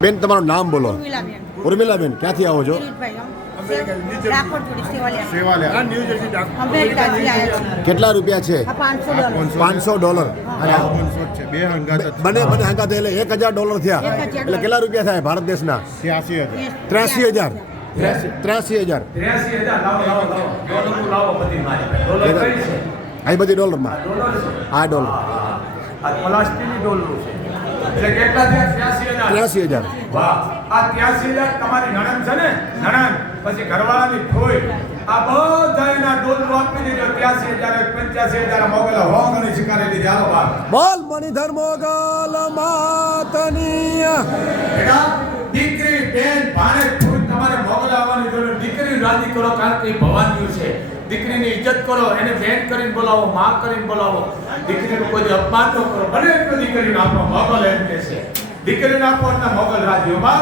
બેન તમારું નામ બોલો ઉર્મિલાબેન. ઉર્મિલાબેન ક્યાંથી આવો છો. કેટલા રૂપિયા છે પાંચસો ડોલર. બને બને હંગાત એટલે એક હજાર ડોલર થયા એટલે કેટલા રૂપિયા થાય ભારત દેશના ત્યાસી હજાર ત્ર્યાસી હજાર આ બધી ડોલરમાં ડોલર આ ડોલર આ પ્લાસ્ટિકની ડોલર છે એટલે કેટલા થયા? ત્ર્યાસી હજાર. ત્ર્યાસી હજાર. વાહ. આ ત્યાસી હજાર તમારી નણંદ છે ને? નણંદ. પછી ઘરવાળાની ફોઈ. આ બધા એના ડોલરો આપી દીધો. ત્યાસી હજાર પંચ્યાસી હજાર મોગલા હોંગ અને શિકારી લીધી. આવો બાર બોલ મણિધર મોગલ માતની બેટા દીકરી બેન ભાણે ફૂટ તમારે મોગલ આવવાની જરૂર. દીકરી રાજી કરો કારણ કે ભવાનીઓ છે. દીકરીની ઇજ્જત કરો, એને બેન કરીને બોલાવો, માં કરીને બોલાવો. દીકરીનું કોઈ અપમાન ન કરો. ભલે એટલું દીકરીને આપો મોગલ એમ કે છે. દીકરીને આપો એટલે મોગલ રાજ્યોમાં